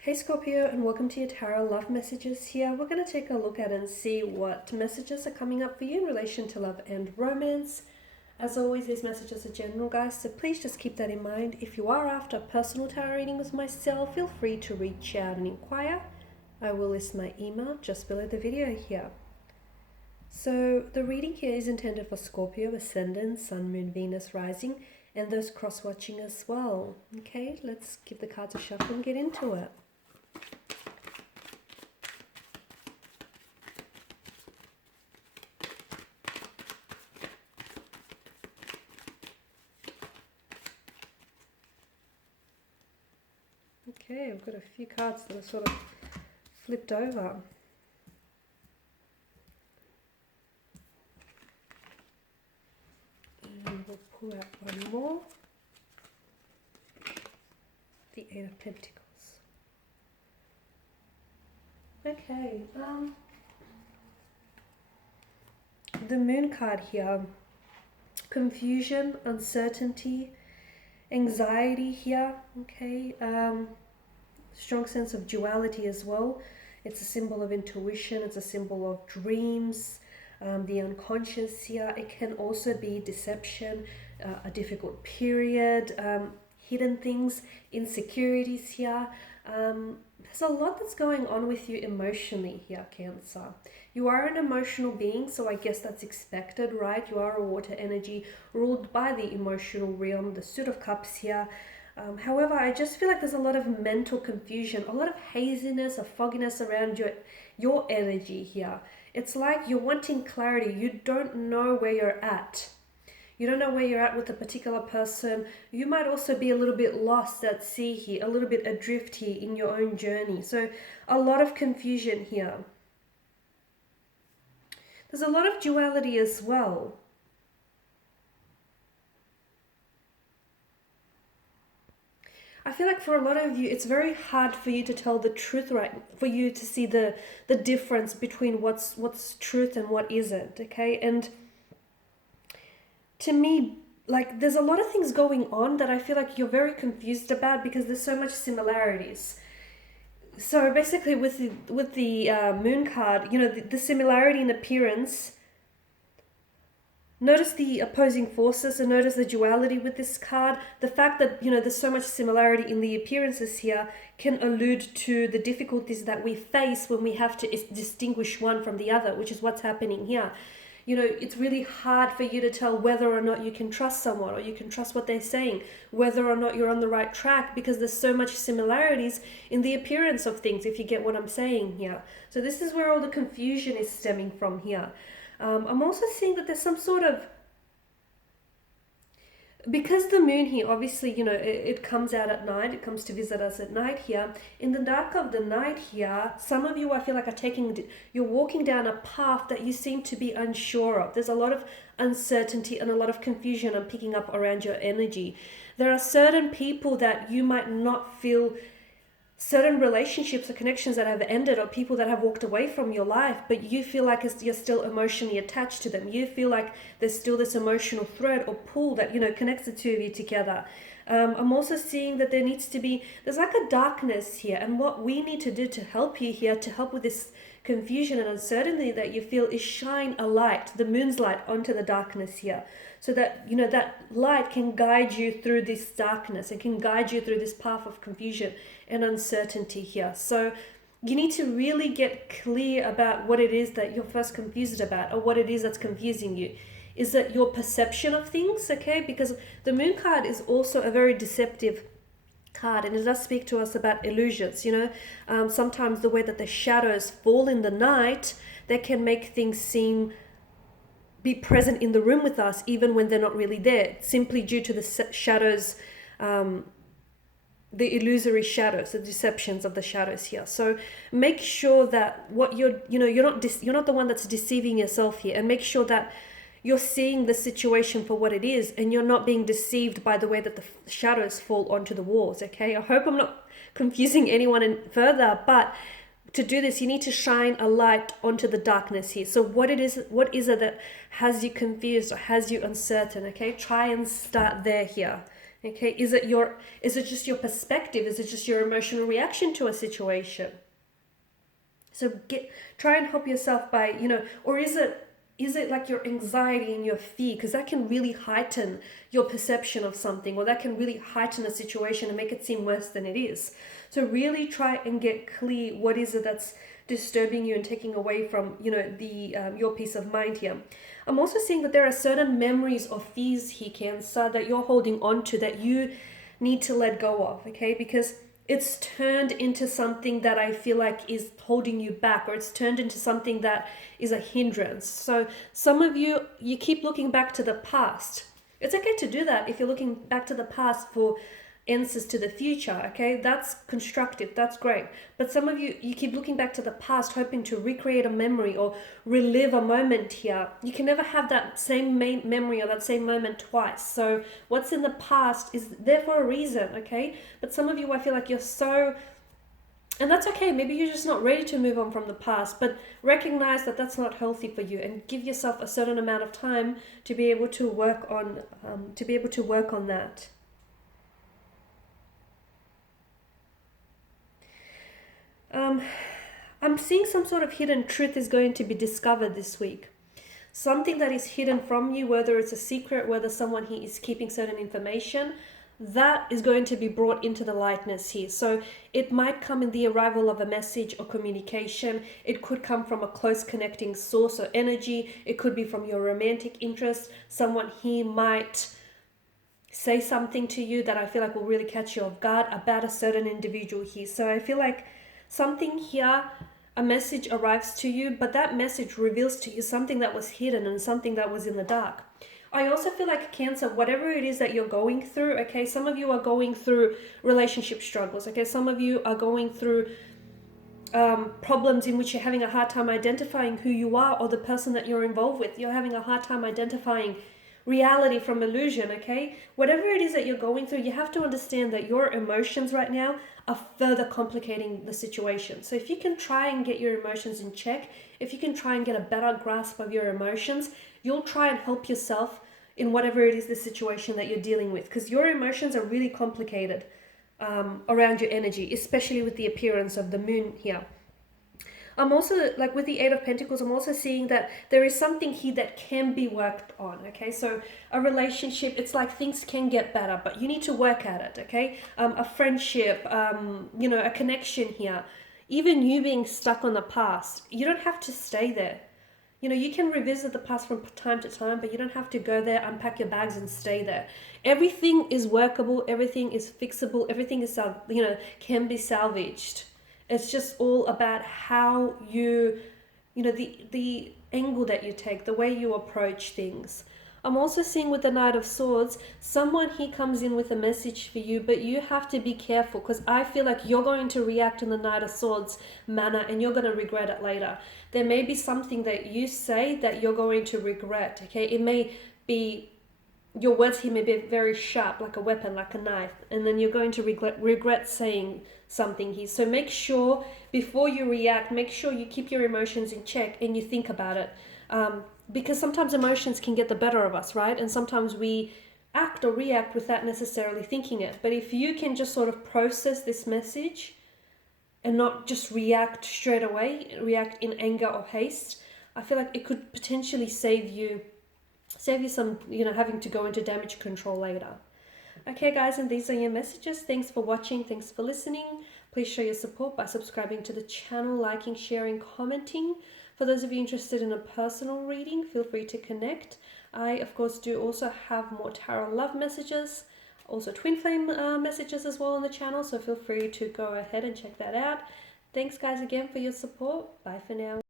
Hey Scorpio, and welcome to your Tarot Love Messages here. We're going to take a look at and see what messages are coming up for you in relation to love and romance. As always, these messages are general, guys, so please just keep that in mind. If you are after a personal tarot reading with myself, feel free to reach out and inquire. I will list my email just below the video here. So the reading here is intended for Scorpio, Ascendant, Sun, Moon, Venus, Rising, and those cross-watching as well. Okay, let's give the cards a shuffle and get into it. Okay, we've got a few cards that are sort of flipped over. And we'll pull out one more. The Eight of Pentacles. Okay, the Moon card here. Confusion, uncertainty, anxiety here, okay, strong sense of duality as well. It's a symbol of intuition, it's a symbol of dreams, the unconscious here. It can also be deception, a difficult period, hidden things, insecurities here. There's a lot that's going on with you emotionally here, Cancer. You are an emotional being, so I guess that's expected, right? You are a water energy ruled by the emotional realm, the Suit of Cups here. However, I just feel like there's a lot of mental confusion, a lot of haziness, a fogginess around your energy here. It's like you're wanting clarity. You don't know where you're at. You don't know where you're at with a particular person. You might also be a little bit lost at sea here, a little bit adrift here in your own journey. So a lot of confusion here. There's a lot of duality as well. I feel like for a lot of you, it's very hard for you to tell the truth, right? For you to see the difference between what's truth and what isn't, okay? And to me, like, there's a lot of things going on that I feel like you're very confused about because there's so much similarities. So basically with the Moon card, you know, the similarity in appearance, notice the opposing forces and notice the duality with this card. The fact that, you know, there's so much similarity in the appearances here can allude to the difficulties that we face when we have to distinguish one from the other, which is what's happening here. You know, it's really hard for you to tell whether or not you can trust someone or you can trust what they're saying, whether or not you're on the right track, because there's so much similarities in the appearance of things, if you get what I'm saying here. So this is where all the confusion is stemming from here. I'm also seeing that there's some sort of, because the moon here, obviously, you know, it comes out at night, it comes to visit us at night here. In the dark of the night here, some of you, I feel like, you're walking down a path that you seem to be unsure of. There's a lot of uncertainty and a lot of confusion I'm picking up around your energy. There are certain people that you might not feel, certain relationships or connections that have ended, or people that have walked away from your life, but you feel like you're still emotionally attached to them. You feel like there's still this emotional thread or pull that, you know, connects the two of you together. I'm also seeing that there's like a darkness here, and what we need to do to help you here, to help with this confusion and uncertainty that you feel, is shine a light, the moon's light, onto the darkness here, so that, you know, that light can guide you through this darkness. It can guide you through this path of confusion and uncertainty here. So you need to really get clear about what it is that you're first confused about, or what it is that's confusing you. Is it your perception of things, okay? Because the moon card is also a very deceptive card, and it does speak to us about illusions, you know. Sometimes the way that the shadows fall in the night, they can make things be present in the room with us even when they're not really there, simply due to the shadows, the illusory shadows, the deceptions of the shadows here. So make sure that you're not the one that's deceiving yourself here, and make sure that you're seeing the situation for what it is, and you're not being deceived by the way that the shadows fall onto the walls, okay? I hope I'm not confusing anyone further, but to do this, you need to shine a light onto the darkness here. So what is it that has you confused or has you uncertain, okay? Try and start there here, Okay, is it just your perspective? Is it just your emotional reaction to a situation? So try and help yourself by, or is it like your anxiety and your fear? Because that can really heighten your perception of something, or that can really heighten a situation and make it seem worse than it is. So really try and get clear what is it that's disturbing you and taking away from, the your peace of mind here. I'm also seeing that there are certain memories or fears here, Cancer, that you're holding on to that you need to let go of, okay? Because it's turned into something that I feel like is holding you back, or it's turned into something that is a hindrance. So some of you keep looking back to the past. It's okay to do that if you're looking back to the past for answers to the future, okay? That's constructive, that's great. But some of you keep looking back to the past, hoping to recreate a memory or relive a moment here. You can never have that same memory or that same moment twice. So what's in the past is there for a reason, okay? But some of you, I feel like you're so, and that's okay, maybe you're just not ready to move on from the past, but recognize that that's not healthy for you, and give yourself a certain amount of time to be able to work on that. I'm seeing some sort of hidden truth is going to be discovered this week. Something that is hidden from you, whether it's a secret, whether someone here is keeping certain information, that is going to be brought into the lightness here. So it might come in the arrival of a message or communication. It could come from a close connecting source or energy. It could be from your romantic interest. Someone here might say something to you that I feel like will really catch you off guard about a certain individual here. So I feel like something here, a message arrives to you, but that message reveals to you something that was hidden and something that was in the dark. I also feel like, Cancer, whatever it is that you're going through, okay, some of you are going through relationship struggles, okay, some of you are going through problems in which you're having a hard time identifying who you are or the person that you're involved with. You're having a hard time identifying reality from illusion, okay? Whatever it is that you're going through, you have to understand that your emotions right now are further complicating the situation. So if you can try and get your emotions in check, if you can try and get a better grasp of your emotions, you'll try and help yourself in whatever it is the situation that you're dealing with, because your emotions are really complicated around your energy, especially with the appearance of the moon here. I'm also, like with the Eight of Pentacles, I'm also seeing that there is something here that can be worked on, okay? So a relationship, it's like things can get better, but you need to work at it, okay? A friendship, a connection here. Even you being stuck on the past, you don't have to stay there. You can revisit the past from time to time, but you don't have to go there, unpack your bags and stay there. Everything is workable, everything is fixable, everything is, can be salvaged. It's just all about how the angle that you take, the way you approach things. I'm also seeing with the Knight of Swords, someone here comes in with a message for you, but you have to be careful, because I feel like you're going to react in the Knight of Swords manner and you're going to regret it later. There may be something that you say that you're going to regret, okay? It may be, your words here may be very sharp, like a weapon, like a knife, and then you're going to regret saying something here. So make sure, before you react, make sure you keep your emotions in check and you think about it. Because sometimes emotions can get the better of us, right? And sometimes we act or react without necessarily thinking it. But if you can just sort of process this message and not just react straight away, react in anger or haste, I feel like it could potentially save you some, having to go into damage control later. Okay, guys, and these are your messages. Thanks for watching. Thanks for listening. Please show your support by subscribing to the channel, liking, sharing, commenting. For those of you interested in a personal reading, feel free to connect. I, of course, do also have more tarot love messages, also twin flame messages as well on the channel, so feel free to go ahead and check that out. Thanks, guys, again for your support. Bye for now.